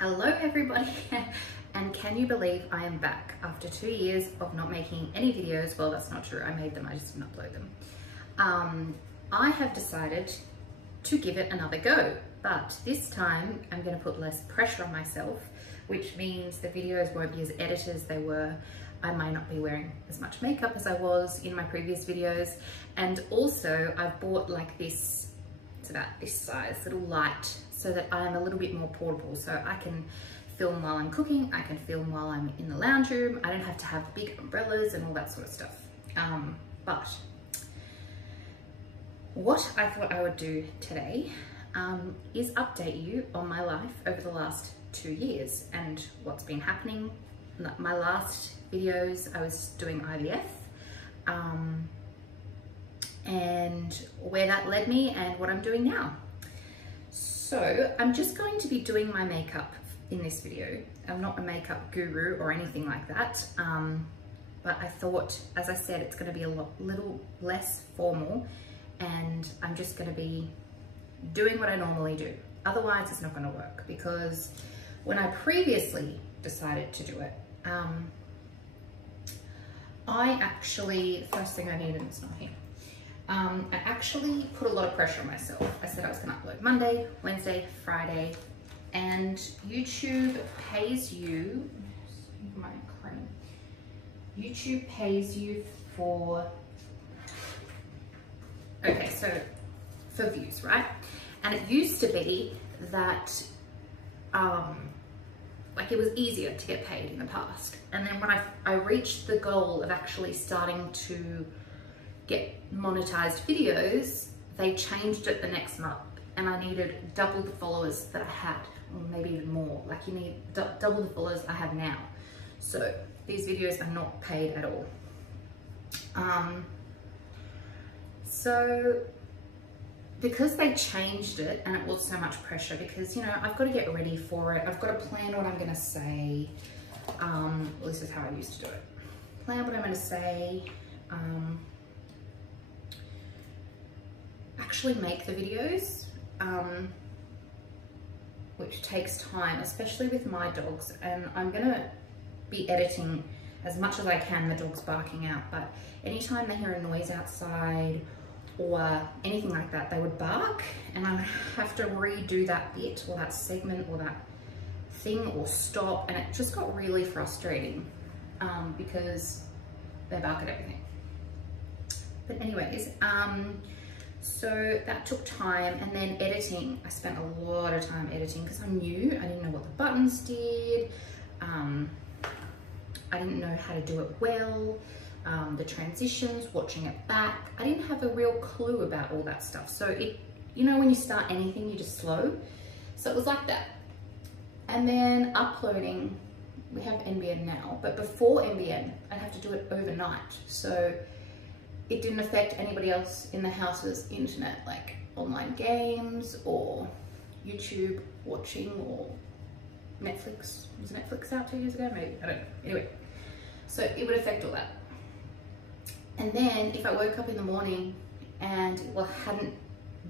Hello everybody, and can you believe I am back after 2 years of not making any videos? Well, that's not true. I made them, I just didn't upload them. I have decided to give it another go, but this time I'm going to put less pressure on myself, which means the videos won't be as edited as they were. I might not be wearing as much makeup as I was in my previous videos, and also I've bought like this, it's about this size, little light, so that I am a little bit more portable, so I can film while I'm cooking, I can film while I'm in the lounge room, I don't have to have big umbrellas and all that sort of stuff. But what I thought I would do today is update you on my life over the last 2 years and what's been happening. My last videos I was doing IVF, and where that led me and what I'm doing now. So I'm just going to be doing my makeup in this video. I'm not a makeup guru or anything like that, but I thought, as I said, it's going to be a little less formal, and I'm just going to be doing what I normally do. Otherwise it's not going to work, because when I previously decided to do it, I actually, first thing I needed is not here. I actually put a lot of pressure on myself. I said I was going to upload Monday, Wednesday, Friday, and YouTube pays you, my cream, YouTube pays you for, okay, so for views, right? And it used to be that, like, it was easier to get paid in the past. And then when I reached the goal of actually starting to get monetized videos, they changed it the next month, and I needed double the followers that I had, or maybe even more. Like, you need double the followers I have now. So these videos are not paid at all. So because they changed it, and it was so much pressure, because, you know, I've got to get ready for it. I've got to plan what I'm going to say. Well, this is how I used to do it. Plan what I'm going to say. Actually make the videos, which takes time, especially with my dogs. And I'm going to be editing as much as I can the dogs barking out, but anytime they hear a noise outside or anything like that, they would bark, and I would have to redo that bit or that segment or that thing or stop, and it just got really frustrating because they bark at everything. But anyways, so that took time, and then editing. I spent a lot of time editing because I'm new. I didn't know what the buttons did. I didn't know how to do it well. The transitions, watching it back. I didn't have a real clue about all that stuff. So it, you know, when you start anything, you're just slow. So it was like that. And then uploading, we have NBN now, but before NBN, I'd have to do it overnight. So it didn't affect anybody else in the house's internet, like online games or YouTube watching or Netflix. Was Netflix out 2 years ago? Maybe, I don't know. Anyway, so it would affect all that. And then if I woke up in the morning and it hadn't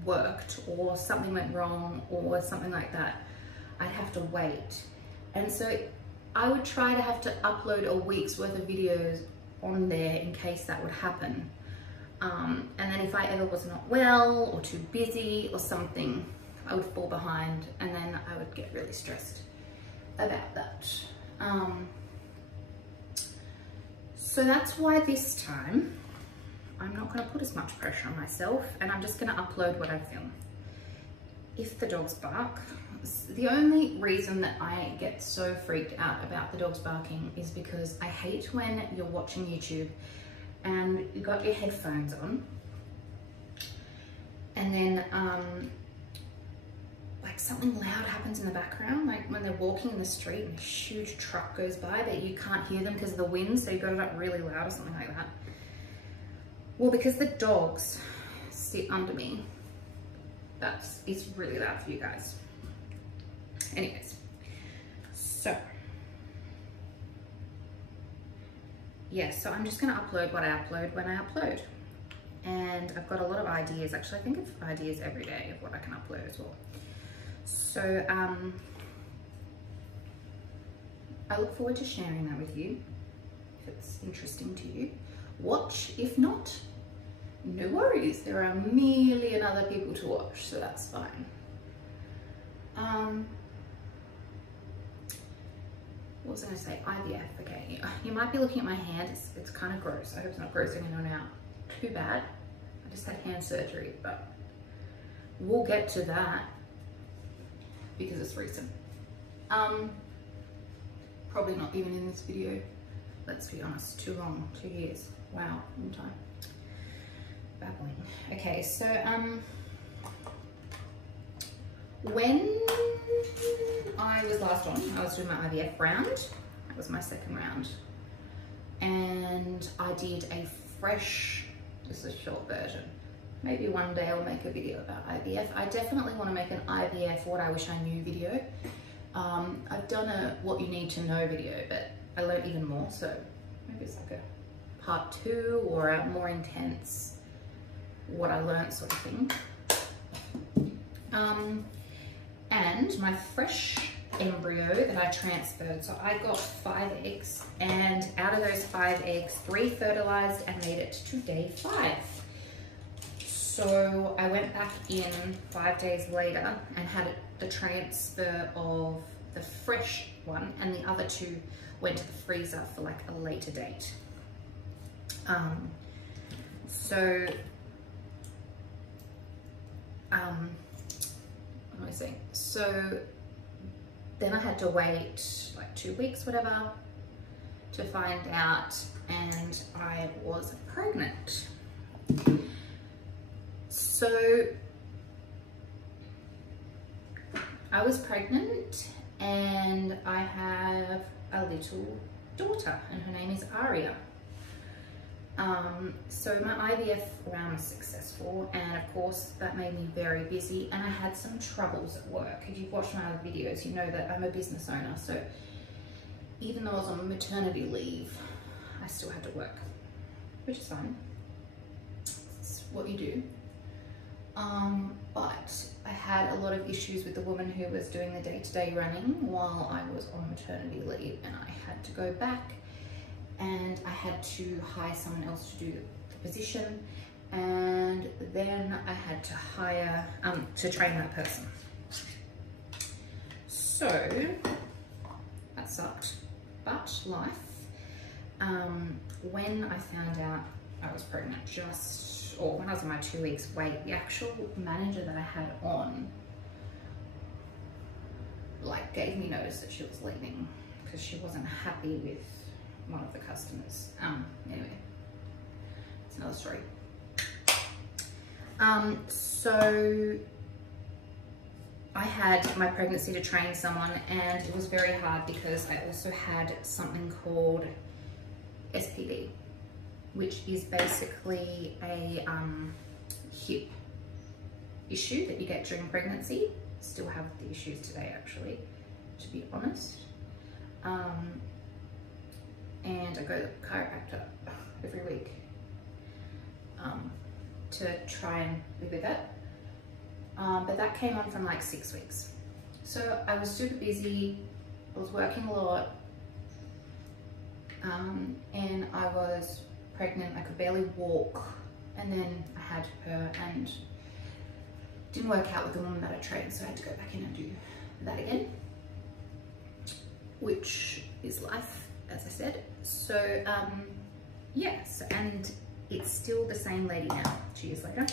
worked, or something went wrong or something like that, I'd have to wait. And so I would try to have to upload a week's worth of videos on there in case that would happen. And then if I ever was not well or too busy or something, I would fall behind, and then I would get really stressed about that. So that's why this time I'm not going to put as much pressure on myself, and I'm just going to upload what I film. If the dogs bark, the only reason that I get so freaked out about the dogs barking is because I hate when you're watching YouTube and you got your headphones on, and then like something loud happens in the background, like when they're walking in the street and a huge truck goes by, but you can't hear them because of the wind, so you got it up really loud or something like that. Well, because the dogs sit under me, it's really loud for you guys. Anyways, so yeah, so I'm just going to upload what I upload when I upload. And I've got a lot of ideas. Actually, I think of ideas every day of what I can upload as well. So I look forward to sharing that with you. If it's interesting to you, watch. If not, no worries. There are a million other people to watch, so that's fine. What was I going to say? IVF. Okay, you might be looking at my hand. It's kind of gross. I hope it's not grossing anyone out too bad. I just had hand surgery, but we'll get to that because it's recent. Probably not even in this video. Let's be honest, too long, 2 years. Wow, long time. Babbling. Okay, so when I was last on, I was doing my IVF round. That was my second round. And I did a fresh, this is a short version. Maybe one day I'll make a video about IVF. I definitely want to make an IVF what I wish I knew video. I've done a what you need to know video, but I learned even more. So maybe it's like a part 2 or a more intense what I learned sort of thing. And my fresh embryo that I transferred, so I got 5 eggs, and out of those 5 eggs, 3 fertilized and made it to day 5. So I went back in 5 days later and had the transfer of the fresh one, and the other 2 went to the freezer for like a later date. What am I saying? So then I had to wait like 2 weeks, whatever, to find out, and I was pregnant. So I was pregnant, and I have a little daughter, and her name is Aria. So my IVF round was successful, and of course that made me very busy, and I had some troubles at work. If you've watched my other videos, you know that I'm a business owner, so even though I was on maternity leave, I still had to work, which is fine. It's what you do. But I had a lot of issues with the woman who was doing the day-to-day running while I was on maternity leave, and I had to go back, and I had to hire someone else to do the position, and then I had to hire, to train that person. So that sucked, but life. When I found out I was pregnant, or when I was in my 2 weeks wait, the actual manager that I had on, like, gave me notice that she was leaving because she wasn't happy with one of the customers. Anyway, it's another story. So I had my pregnancy to train someone, and it was very hard because I also had something called SPD, which is basically a hip issue that you get during pregnancy. Still have the issues today, actually, to be honest. And I go to the chiropractor every week to try and live with it. But that came on from like 6 weeks. So I was super busy, I was working a lot, and I was pregnant. I could barely walk, and then I had her, and didn't work out with the woman that I trained, so I had to go back in and do that again, which is life, as I said. So yes, and it's still the same lady now, 2 years later.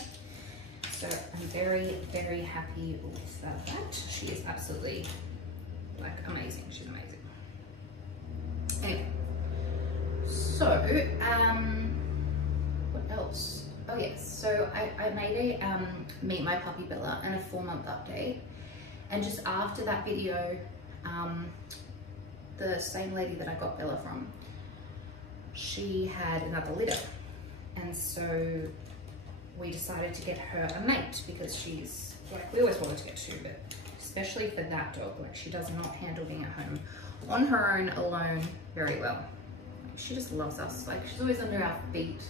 So I'm very, very happy with that. She is absolutely, like, amazing. She's amazing. Anyway, so what else? Oh yes, so I made a Meet My Puppy Bella and a 4-month update, and just after that video, the same lady that I got Bella from, she had another litter, and so we decided to get her a mate because she's, like, we always wanted to get 2, but especially for that dog, like, she does not handle being at home on her own alone very well. She just loves us. Like, she's always under our feet.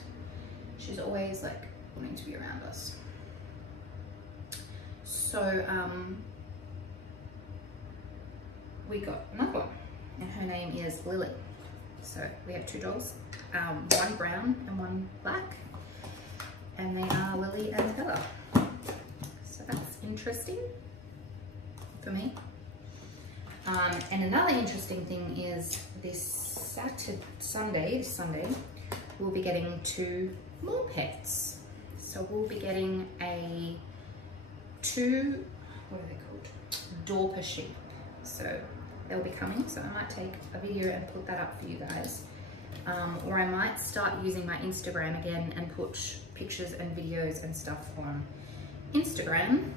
She's always, like, wanting to be around us. So we got another one, and her name is Lily. So we have 2 dogs, one brown and one black, and they are Lily and Bella. So that's interesting for me. And another interesting thing is this Sunday, we'll be getting 2 more pets. So we'll be getting 2, what are they called? Dorper sheep. So they'll be coming. So I might take a video and put that up for you guys. Or I might start using my Instagram again and put pictures and videos and stuff on Instagram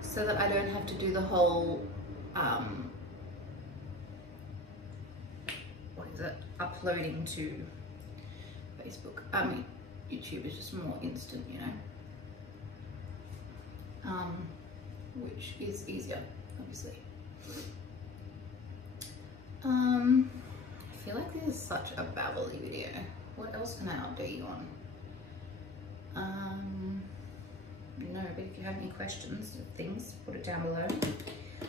so that I don't have to do the whole, what is it? Uploading to Facebook. I mean, YouTube is just more instant, you know, which is easier, obviously. I feel like this is such a babbly video. What else can I update you on? No, but if you have any questions or things, put it down below.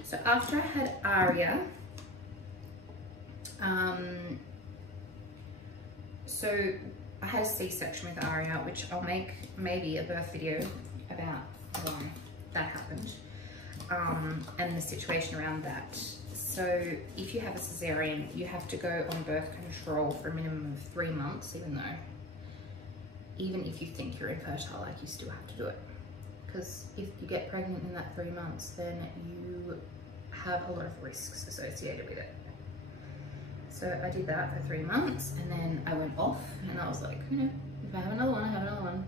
So after I had Aria, so I had a C-section with Aria, which I'll make maybe a birth video about why that happened, and the situation around that. So if you have a cesarean, you have to go on birth control for a minimum of 3 months, even if you think you're infertile, like you still have to do it. Because if you get pregnant in that 3 months, then you have a lot of risks associated with it. So I did that for 3 months, and then I went off, and I was like, you know, if I have another one, I have another one.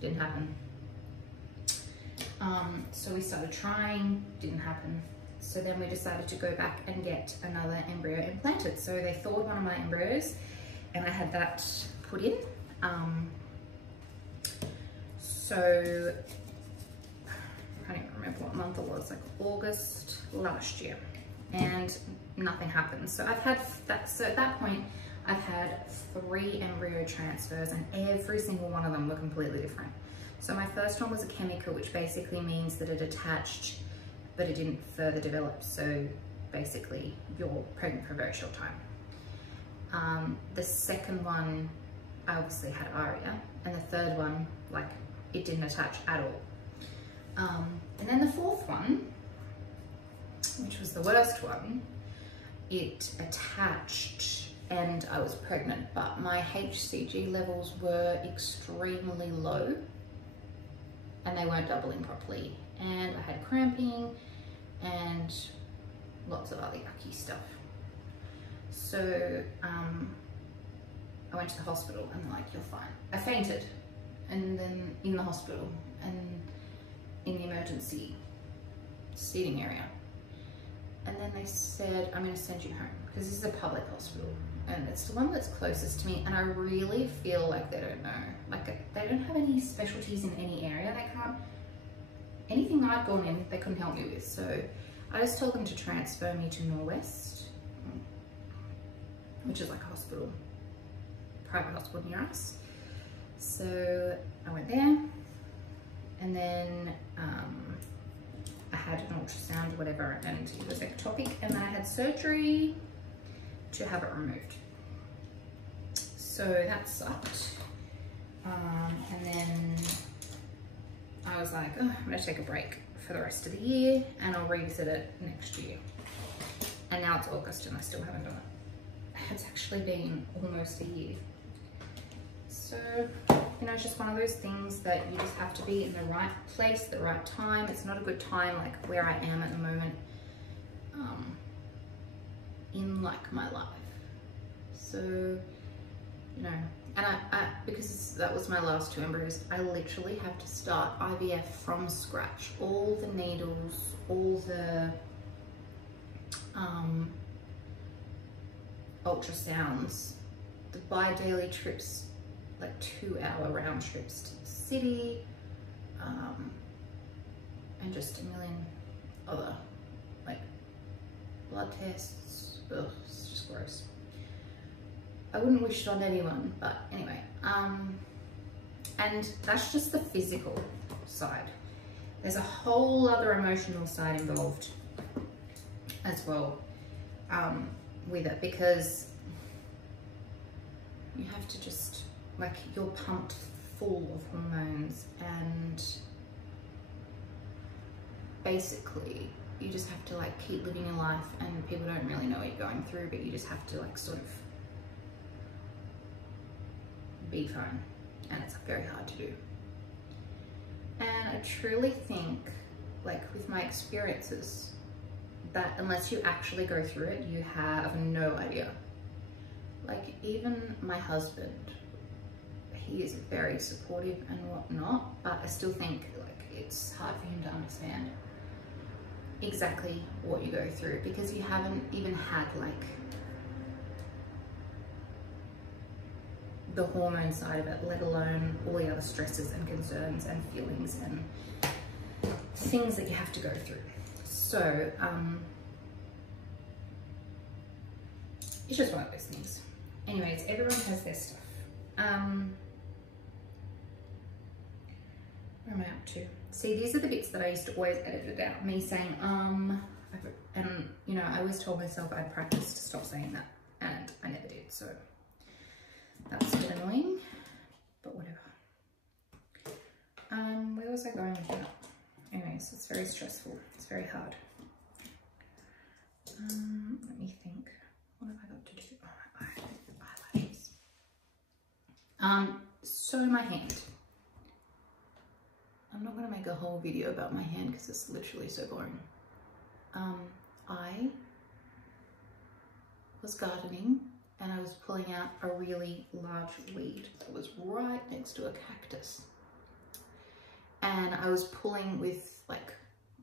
Didn't happen. So we started trying, didn't happen. So then we decided to go back and get another embryo implanted. So they thawed one of my embryos, and I had that put in. So I can't even remember what month it was, like August last year, and nothing happened. So I've had that. So at that point, I've had 3 embryo transfers, and every single one of them were completely different. So my first one was a chemical, which basically means that it attached, but it didn't further develop. So basically, you're pregnant for a very short time. The second one, I obviously had Aria, and the third one, like, it didn't attach at all. And then the fourth one, which was the worst one, it attached and I was pregnant, but my HCG levels were extremely low and they weren't doubling properly. And I had cramping and lots of other yucky stuff. So I went to the hospital and they're like, you're fine. I fainted, and then in the hospital and in the emergency seating area. And then they said, I'm gonna send you home, because this is a public hospital and it's the one that's closest to me, and I really feel like they don't know. Like, they don't have any specialties in any area. They can't, anything I've gone in, they couldn't help me with. So I just told them to transfer me to Norwest, which is like a hospital, private hospital near us. So I went there, and then I had an ultrasound or whatever, and it was ectopic, and then I had surgery to have it removed. So that sucked. And then I was like, oh, I'm gonna take a break for the rest of the year and I'll revisit it next year. And now it's August and I still haven't done it. It's actually been almost a year. So, you know, it's just one of those things that you just have to be in the right place, the right time. It's not a good time, like where I am at the moment, in like my life. So, you know, and I because that was my last 2 embryos, I literally have to start IVF from scratch. All the needles, all the ultrasounds, the bi-daily trips, like 2-hour round trips to the city, and just a million other like blood tests. Ugh, it's just gross. I wouldn't wish it on anyone, but anyway, and that's just the physical side. There's a whole other emotional side involved as well. with it, because you have to just, like, you're pumped full of hormones, and basically you just have to like keep living your life, and people don't really know what you're going through, but you just have to like sort of be fine, and it's very hard to do. And I truly think, like with my experiences, that unless you actually go through it, you have no idea. Like even my husband, he is very supportive and whatnot, but I still think like it's hard for him to understand exactly what you go through, because you haven't even had like the hormone side of it, let alone all the other stresses and concerns and feelings and things that you have to go through. So it's just one of those things. Anyways, everyone has their stuff. Where am I up to? See, these are the bits that I used to always edit out, me saying and you know, I always told myself I'd practice to stop saying that, and I never did, so that's a bit annoying, but whatever. Where was I going with that? Anyways, it's very stressful, it's very hard. Let me think, what have I got to do? Oh my eyelashes. So my hand. I'm not going to make a whole video about my hand because it's literally so boring. I was gardening and I was pulling out a really large weed that was right next to a cactus. And I was pulling with like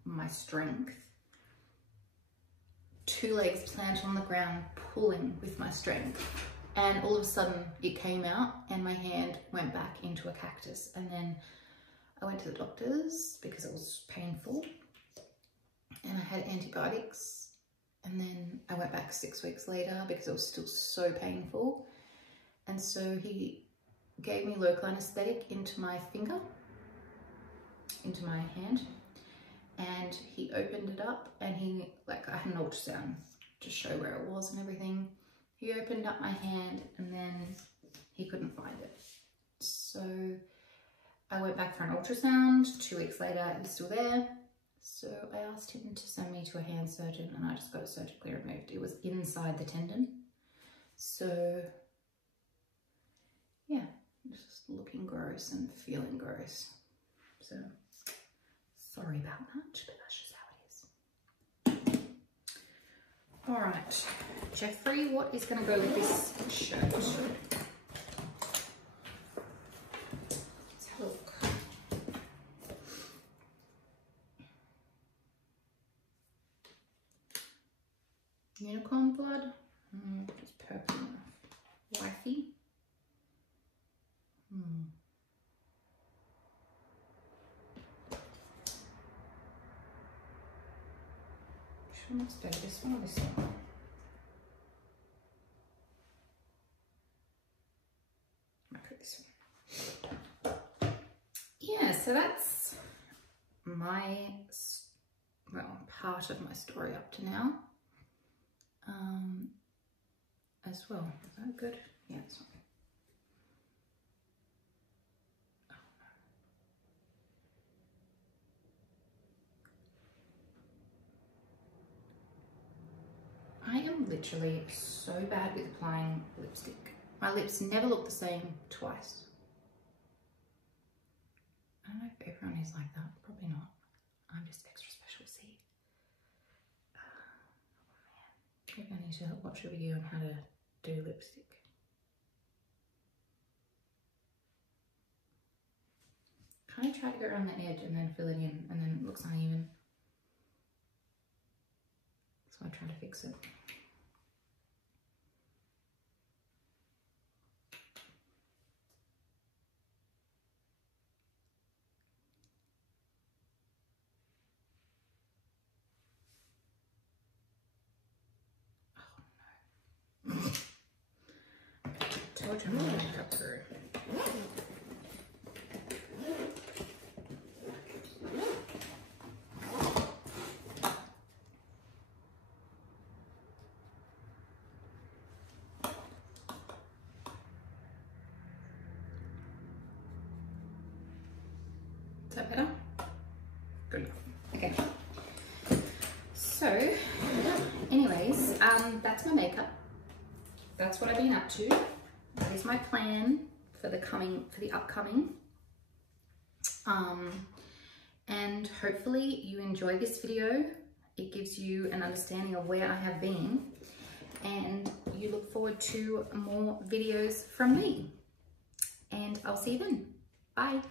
my strength, 2 legs planted on the ground, pulling with my strength. And all of a sudden it came out and my hand went back into a cactus. And then I went to the doctors because it was painful, and I had antibiotics, and then I went back 6 weeks later because it was still so painful. And so he gave me local anesthetic into my finger, into my hand, and he opened it up, and he, like, I had an ultrasound to show where it was and everything. He opened up my hand and then he couldn't find it. So I went back for an ultrasound. 2 weeks later, it was still there. So I asked him to send me to a hand surgeon, and I just got it surgically removed. It was inside the tendon. So yeah, it's just looking gross and feeling gross. So sorry about that, but that's just how it is. All right, Jeffrey, what is going to go with this shirt? Let's have a look. Unicorn blood, it's purple enough. Wifey. Which one looks better, this one or this one? I might put this one. Yeah, so that's my, well, part of my story up to now. As well. Is that good? Yeah, it's fine. Oh, no. I am literally so bad with applying lipstick. My lips never look the same twice. I don't know if everyone is like that. Probably not. I'm just extra special, see? Oh man. Maybe I need to watch a video on how to do lipstick. Kind of try to go around the edge and then fill it in, and then it looks uneven. So I try to fix it. Told you I'm going to make up through. Is that better? Good. Okay. So, anyways, that's my makeup. That's what I've been up to. That is my plan for the upcoming. And hopefully you enjoy this video. It gives you an understanding of where I have been, and you look forward to more videos from me. And I'll see you then. Bye.